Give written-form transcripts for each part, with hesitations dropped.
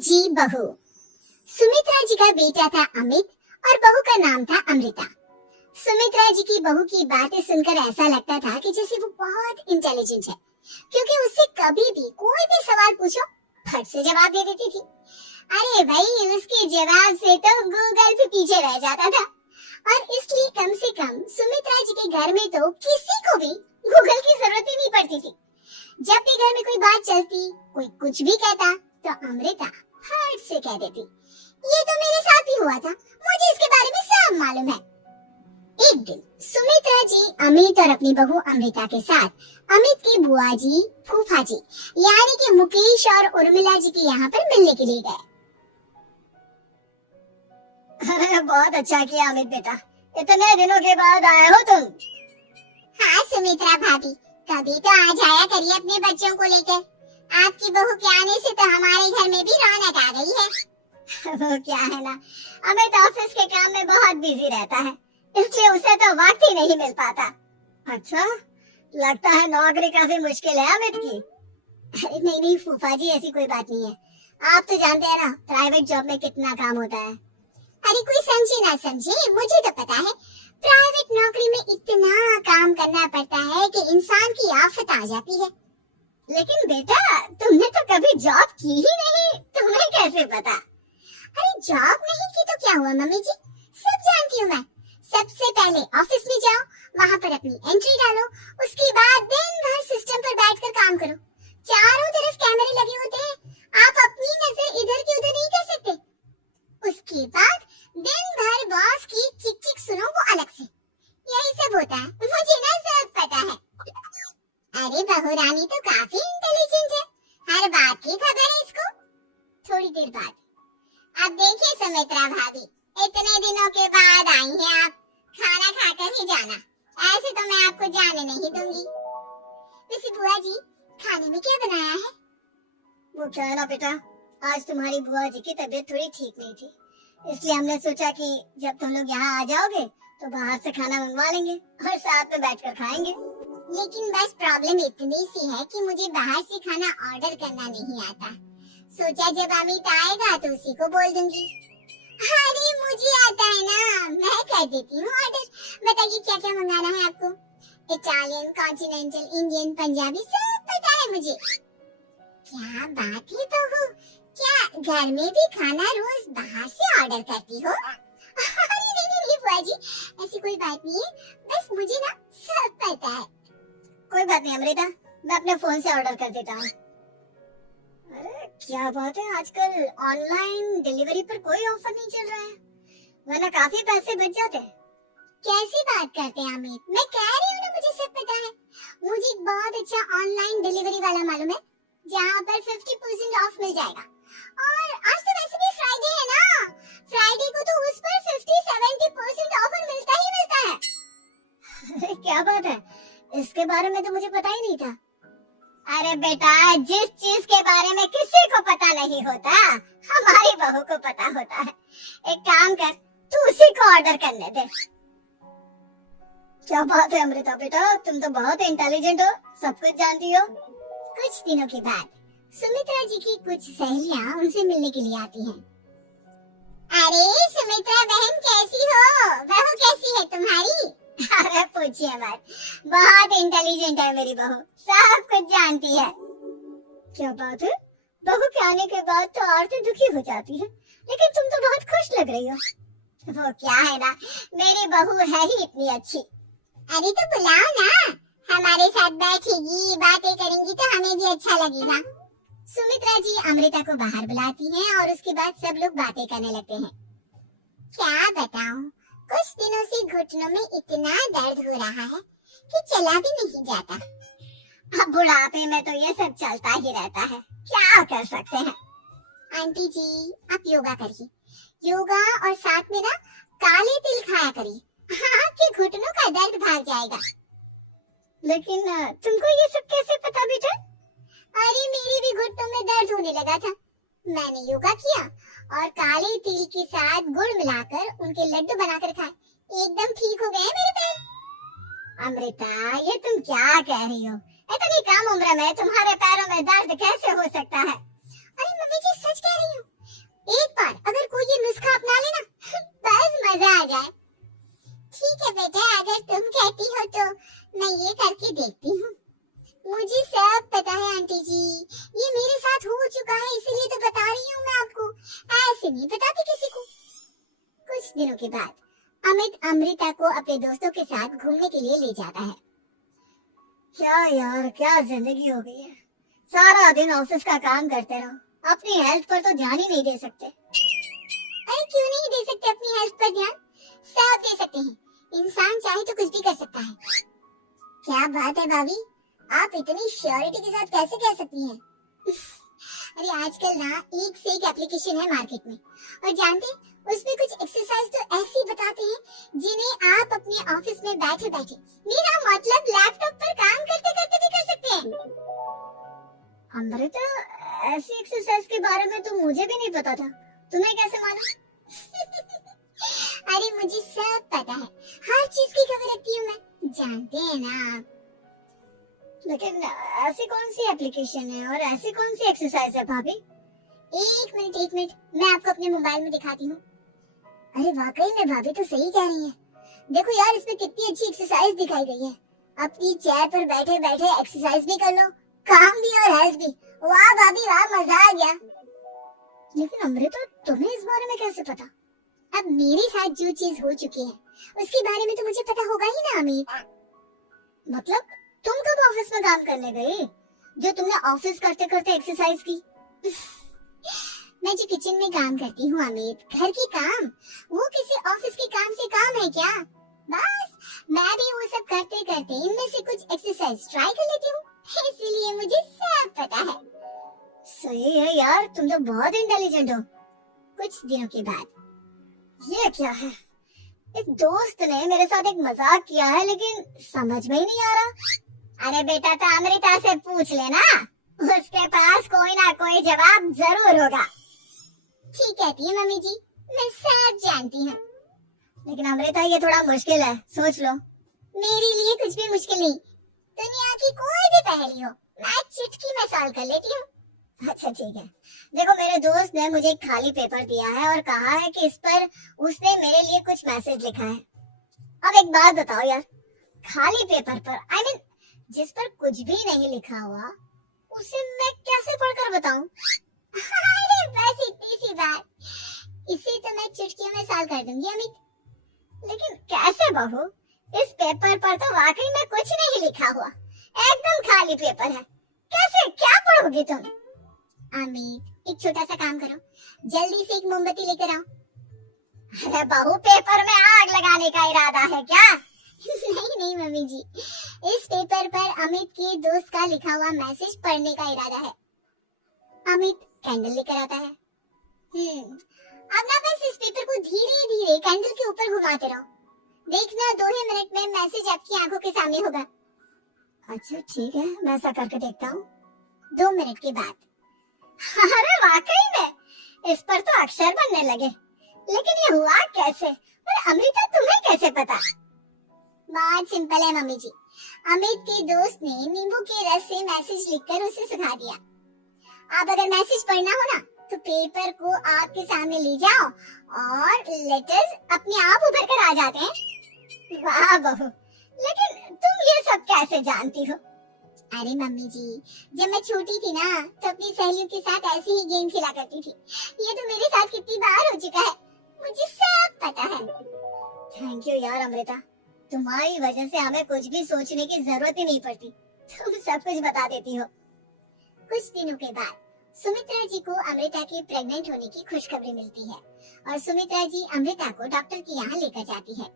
जी बहू। सुमित्रा जी का बेटा था अमित और बहू का नाम था अमृता। सुमित्रा जी की बहू की बातें सुनकर ऐसा लगता था कि जैसे वो बहुत इंटेलिजेंट है, क्योंकि उससे कभी भी कोई भी सवाल पूछो फट से जवाब दे देती थी। अरे भाई, उसके जवाब से तो गूगल भी पीछे रह जाता था। और इसलिए कम से कम सुमित्रा जी के घर में तो किसी को भी गूगल की जरूरत ही नहीं पड़ती थी। जब भी घर में कोई बात चलती, कोई कुछ भी कहता, तो अमृता फट से कह देती, ये तो मेरे साथ भी हुआ था, मुझे इसके बारे में सब मालूम है। एक दिन सुमित्रा जी अमित और अपनी बहू अमृता के साथ अमित की बुआ जी, फूफा जी यानी कि मुकेश और उर्मिला जी के यहाँ पर मिलने के लिए गए। अरे बहुत अच्छा किया अमित बेटा, इतने दिनों के बाद आए हो तुम। हाँ सुमित्रा भाभी, कभी तो आ जाया करिए अपने बच्चों को लेकर। आपकी बहू के आने से तो हमारे घर में भी रौनक आ गई है। वो क्या है ना, अमित ऑफिस के काम में बहुत बिजी रहता है, इसलिए उसे तो वक्त ही नहीं मिल पाता। अच्छा, लगता है नौकरी काफी मुश्किल है अमित की। अरे नहीं नहीं फूफा जी, ऐसी कोई बात नहीं है। आप तो जानते हैं ना प्राइवेट जॉब में कितना काम होता है। अरे कोई समझे ना समझे, मुझे तो पता है प्राइवेट नौकरी में इतना काम करना पड़ता है कि इंसान की आफत आ जाती है। लेकिन बेटा, तुमने तो कभी जॉब की ही नहीं, तुम्हें कैसे पता? अरे जॉब नहीं की तो क्या हुआ मम्मी जी, सब जानती हूँ मैं। सबसे पहले ऑफिस में जाओ, वहाँ पर अपनी एंट्री डालो, उसके बाद दिन भर सिस्टम पर बैठकर काम करो। चारों तरफ कैमरे लगे होते हैं, आप अपनी नजर इधर की उधर नहीं कर सकते। उसके बाद दिन भर बॉस की चिक चिक सुनो, वो अलग से। यही सब होता है, मुझे ना सब पता है। अरे बहू रानी तो काफी इंटेलिजेंट है, हर बात की खबर है इसको। थोड़ी देर बाद, अब देखिए सुमित्रा भाभी, इतने दिनों के बाद आई हैं आप, खाना खाकर ही जाना, ऐसे तो मैं आपको जाने नहीं दूंगी। वैसे बुआ जी, खाने में क्या बनाया है? वो क्या है ना बेटा, आज तुम्हारी बुआ जी की तबीयत थोड़ी ठीक नहीं थी, इसलिए हमने सोचा कि जब तुम लोग यहाँ आ जाओगे तो बाहर से खाना मंगवा लेंगे और साथ में बैठकर खाएंगे। लेकिन बस प्रॉब्लम इतनी सी है कि मुझे बाहर से खाना ऑर्डर करना नहीं आता। सोचा जब अमित आएगा तो उसी को बोल दूंगी। अरे मुझे आता है ना, मैं कर देती हूँ ऑर्डर। बताइए क्या क्या मंगाना है आपको? इटालियन, कॉन्टिनेंटल, इंडियन, पंजाबी, सब पता है मुझे। क्या बात है बहू, क्या घर में भी खाना रोज बाहर से ऑर्डर करती हो? अरे नहीं बुआ जी, ऐसी कोई बात नहीं है, बस मुझे ना सब पता है। कोई बात नहीं अमृता, मैं अपने फोन से ऑर्डर कर देता हूँ। अरे क्या बात है, आजकल ऑनलाइन डिलीवरी पर कोई ऑफर नहीं चल रहा है, वरना काफी पैसे बच जाते हैं। कैसी बात करते हैं अमित, मैं कह रही हूँ ना मुझे सब पता है। मुझे एक बहुत अच्छा ऑनलाइन डिलीवरी वाला मालूम है, जहाँ पर 50% ऑफ मिल जाएगा। और आज तो वैसे भी फ्राइडे है ना, फ्राइडे को तो उस पर 50-70% ऑफर मिलता ही मिलता है। अरे क्या बात है, इसके बारे में तो मुझे पता ही नहीं था। अरे बेटा, जिस चीज के बारे में किसी को पता नहीं होता, हमारी बहू को पता होता है। एक काम कर, तू उसी को ऑर्डर करने दे। क्या बात है अमृता बेटा, तुम तो बहुत इंटेलिजेंट हो, सब कुछ जानती हो। कुछ दिनों के बाद सुमित्रा जी की कुछ सहेलियां उनसे मिलने के लिए आती हैं। अरे सुमित्रा बहन कैसी हो, बहू कैसी है तुम्हारी? अरे पूछिए मत, बहुत इंटेलिजेंट है मेरी बहू, सब कुछ जानती है। क्या बात है, बहू के आने के बाद तो औरतें दुखी हो जाती है, लेकिन तुम तो बहुत खुश लग रही हो। वो क्या है ना, मेरी बहू है ही इतनी अच्छी। अरे तो बुलाओ ना, हमारे साथ बैठेगी, बातें करेंगी तो हमें भी अच्छा लगेगा। सुमित्रा जी अमृता को बाहर बुलाती हैं और उसके बाद सब लोग बातें करने लगते हैं। क्या बताऊं, कुछ दिनों से घुटनों में इतना दर्द हो रहा है कि चला भी नहीं जाता। अब बुढ़ापे में तो ये सब चलता ही रहता है, क्या कर सकते हैं। आंटी जी आप योगा करिए, योगा और साथ में ना काले तिल खाया करिए, आपके घुटनों का दर्द भाग जाएगा। लेकिन तुमको ये सब कैसे पता बेटा? अरे मेरे भी घुटनों में दर्द होने लगा था, मैंने योगा किया और काले तिल के साथ गुड़ मिलाकर उनके लड्डू बनाकर खाए, एकदम ठीक हो गए मेरे पैर। अमृता ये तुम क्या कह रही हो, इतनी कम उम्र में तुम्हारे पैरों में दर्द कैसे हो सकता है? अरे मम्मी जी सच कह रही हूँ, एक बार अगर कोई ये नुस्खा अपना लेना बस मजा आ जाए। ठीक है बेटा, अगर तुम कहती हो तो मैं ये करके देखती हूँ। मुझे सब पता है आंटी जी, ये मेरे साथ हो चुका है, इसीलिए तो बता रही हूँ मैं आपको, ऐसे नहीं बताती किसी को। कुछ दिनों के बाद अमित अमृता को अपने दोस्तों के साथ घूमने के लिए ले जाता है। क्या यार, क्या जिंदगी हो गई है। सारा दिन ऑफिस का काम करते रहो, अपनी हेल्थ पर तो ध्यान ही नहीं दे सकते। अरे क्यों नहीं दे सकते अपनी हेल्थ पर ध्यान? सब दे सकते हैं, इंसान चाहे तो कुछ भी कर सकता है। क्या बात है भाभी, आप इतनी श्योरिटी के साथ कैसे कह सकती हैं? अरे आजकल ना एक से एक एप्लीकेशन है मार्केट में, और जानते उसमें कुछ एक्सरसाइज तो ऐसी बताते हैं जिन्हें आप अपने ऑफिस में बैठे बैठे, मेरा मतलब लैपटॉप पर काम करते करते भी कर सकते हैं। अमृता, ऐसी एक्सरसाइज के बारे में तो मुझे भी नहीं पता था, तुम्हें कैसे मालूम? अरे मुझे सब पता है, हर चीज की खबर रखती हूँ मैं, जानते हैं ना आप। लेकिन ऐसी कौन सी एप्लीकेशन है और ऐसी कौन सी एक्सरसाइज है भाभी? एक मिनट, मैं आपको अपने मोबाइल में दिखाती हूँ। अरे वाकई में भाभी तो सही कह रही है। देखो यार, इसमें कितनी अच्छी एक्सरसाइज दिखाई गई है। अपनी चेयर पर बैठे बैठे एक्सरसाइज भी कर लो, काम भी और हेल्थ भी। वाह भाभी वाह, मजा आ गया। लेकिन अमृता, तुम्हें इस बारे में कैसे पता? अब मेरे साथ जो चीज हो चुकी है उसके बारे में तो मुझे पता होगा ही ना अमित। मतलब तुम कब ऑफिस में काम करने गई जो तुमने ऑफिस करते करते एक्सरसाइज की? मैं जो किचन में काम करती हूँ अमित, घर के काम, वो किसी ऑफिस के काम से काम है क्या? बस मैं भी वो सब करते करते इनमें से कुछ एक्सरसाइज ट्राई कर लेती हूँ, इसीलिए मुझे सब पता है। सही है यार, तुम तो बहुत इंटेलिजेंट हो। कुछ दिनों के बाद ये क्या है? एक दोस्त ने मेरे साथ एक मजाक किया है, लेकिन समझ में ही नहीं आ रहा। अरे बेटा, तो अमृता से पूछ लेना, उसके पास कोई ना कोई जवाब जरूर होगा। ठीक कहती है मम्मी जी, मैं सब जानती हूँ। लेकिन अमृता, ये थोड़ा मुश्किल है, सोच लो। मेरे लिए कुछ भी मुश्किल नहीं, दुनिया की कोई भी पहेली हो मैं चुटकी में सॉल्व कर लेती हूँ। अच्छा ठीक है, देखो मेरे दोस्त ने मुझे एक खाली पेपर दिया है और कहा है कि इस पर उसने मेरे लिए कुछ मैसेज लिखा है। अब एक बात बताओ यार, खाली पेपर पर जिस पर कुछ भी नहीं लिखा हुआ, उसे मैं कैसे पढ़कर बताऊं? अरे बस इतनी सी बात, इसे तो मैं चुटकियों में सॉल्व कर दूंगी अमित। लेकिन कैसे बहू? इस पेपर पर तो वाकई में कुछ नहीं लिखा हुआ, एकदम खाली पेपर है, कैसे क्या पढ़ोगी तुम? अमित, एक छोटा सा काम करो, जल्दी से एक मोमबत्ती लेकर आओ। अरे बहू, पेपर में आग लगाने का इरादा है क्या? नहीं मम्मी जी, इस पेपर पर अमित के दोस्त का लिखा हुआ मैसेज पढ़ने का इरादा है। अमित कैंडल लेकर आता है। अब ना बस इस पेपर को धीरे धीरे कैंडल के ऊपर घुमाते रहो, देखना 2 ही मिनट में मैसेज आपकी आंखों के सामने होगा। अच्छा ठीक है, मैं ऐसा करके देखता हूँ। 2 मिनट के बाद, अरे वाकई में इस पर तो अक्षर बनने लगे, लेकिन ये हुआ कैसे? और अमृता, तुम्हें कैसे पता? बहुत सिंपल है मम्मी जी, अमित के दोस्त ने नींबू के रस से मैसेज लिखकर उसे सुखा दिया। अब अगर मैसेज पढ़ना हो ना, तो पेपर को आपके सामने ले जाओ और लेटर्स अपने आप उभर कर आ जाते हैं। वाह बहू, लेकिन तुम ये सब कैसे जानती हो? अरे मम्मी जी, जब मैं छोटी थी ना, तो अपनी सहेलियों के साथ ऐसे ही गेम खेला करती थी। ये तो मेरे साथ कितनी बार हो चुका है, मुझे सब पता है। थैंक यू यार अमृता, तुम्हारी वजह से हमें कुछ भी सोचने की जरूरत ही नहीं पड़ती, तुम सब कुछ बता देती हो। कुछ दिनों के बाद सुमित्रा जी को अमृता के प्रेग्नेंट होने की खुशखबरी मिलती है और सुमित्रा जी अमृता को डॉक्टर के यहाँ लेकर जाती है।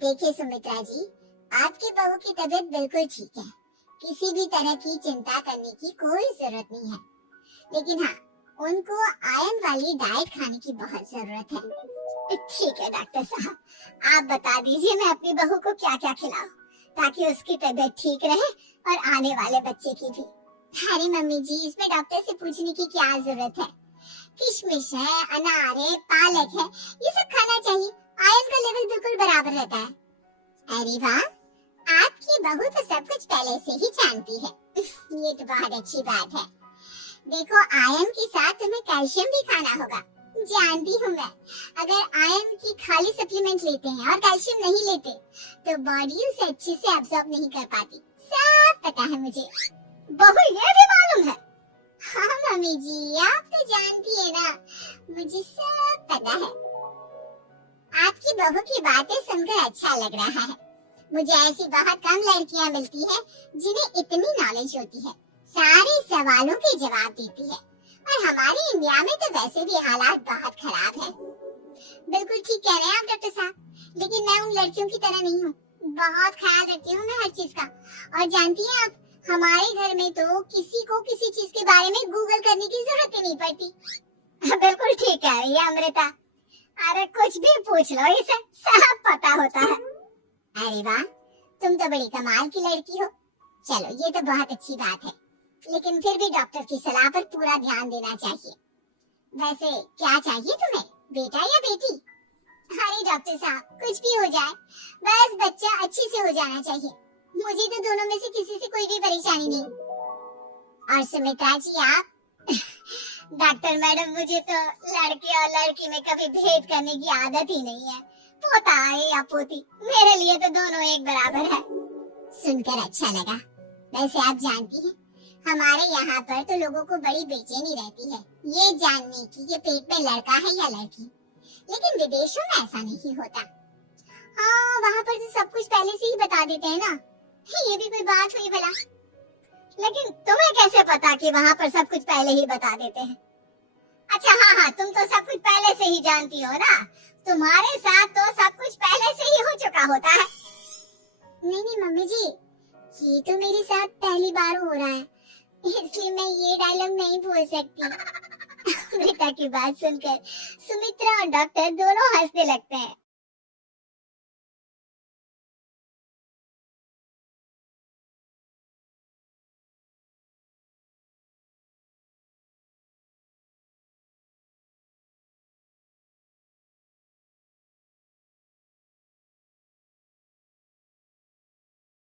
देखिए सुमित्रा जी, आपकी बहू की तबीयत बिल्कुल ठीक है, किसी भी तरह की चिंता करने की कोई जरूरत नहीं है, लेकिन हाँ, उनको आयरन वाली डाइट खाने की बहुत जरूरत है। ठीक है डॉक्टर साहब, आप बता दीजिए मैं अपनी बहू को क्या क्या खिलाऊं ताकि उसकी तबीयत ठीक रहे और आने वाले बच्चे की भी। अरे मम्मी जी, इसमें डॉक्टर से पूछने की क्या जरूरत है, किशमिश है, अनार है, पालक है, ये सब खाना चाहिए, आयरन का लेवल बिल्कुल बराबर रहता है। अरे वाह, आपकी बहू तो सब कुछ पहले से ही जानती है। ये तो बहुत अच्छी बात है। देखो आयरन के साथ तुम्हें कैल्शियम भी खाना होगा। जानती हूँ मैं, अगर आयरन की खाली सप्लीमेंट लेते हैं और कैल्शियम नहीं लेते तो बॉडी उसे अच्छे से एब्जॉर्ब नहीं कर पाती। सब पता है मुझे। बहू ये भी मालूम है? हाँ मम्मी जी, आप तो जानती है ना, मुझे सब पता है। आपकी बहू की बातें सुनकर अच्छा लग रहा है। मुझे ऐसी बहुत कम लड़कियां मिलती है जिन्हें इतनी नॉलेज होती है, सारे सवालों के जवाब देती है। और हमारे इंडिया में तो वैसे भी हालात बहुत खराब है। बिल्कुल ठीक कह रहे हैं आप डॉक्टर साहब, लेकिन मैं उन लड़कियों की तरह नहीं हूँ। बहुत ख्याल रखती हूँ मैं हर चीज का। और जानती हैं आप, हमारे घर में तो किसी को किसी चीज के बारे में गूगल करने की जरूरत ही नहीं पड़ती। बिल्कुल ठीक है ये अमृता, अरे कुछ भी पूछ लो इसे सब पता होता है। अरे वाह, तुम तो बड़ी कमाल की लड़की हो। चलो ये तो बहुत अच्छी बात है, लेकिन फिर भी डॉक्टर की सलाह पर पूरा ध्यान देना चाहिए। वैसे क्या चाहिए तुम्हें, बेटा या बेटी? अरे डॉक्टर साहब, कुछ भी हो जाए, बस बच्चा अच्छे से हो जाना चाहिए। मुझे तो दोनों में से किसी से कोई भी परेशानी नहीं। और सुमित्रा जी आप? डॉक्टर मैडम, मुझे तो लड़के और लड़की में कभी भेद करने की आदत ही नहीं है। पोता है या पोती, मेरे लिए तो दोनों एक बराबर है। सुनकर अच्छा लगा। वैसे आप जानती हैं, हमारे यहाँ पर तो लोगों को बड़ी बेचैनी रहती है ये जानने की कि पेट में लड़का है या लड़की। लेकिन विदेशों में ऐसा नहीं होता। हाँ, वहाँ पर तो सब कुछ पहले से ही बता देते हैं ना। ये भी कोई बात हुई भला? लेकिन तुम्हें कैसे पता कि वहाँ पर सब कुछ पहले ही बता देते हैं? अच्छा हाँ, तुम तो सब कुछ पहले से ही जानती हो ना। तुम्हारे साथ तो सब कुछ पहले से ही हो चुका होता है। नहीं मम्मी जी, ये तो मेरे साथ पहली बार हो रहा है, इसलिए मैं ये डायलॉग नहीं बोल सकती। अमृता की बात सुनकर सुमित्रा और डॉक्टर दोनों हंसने लगते हैं।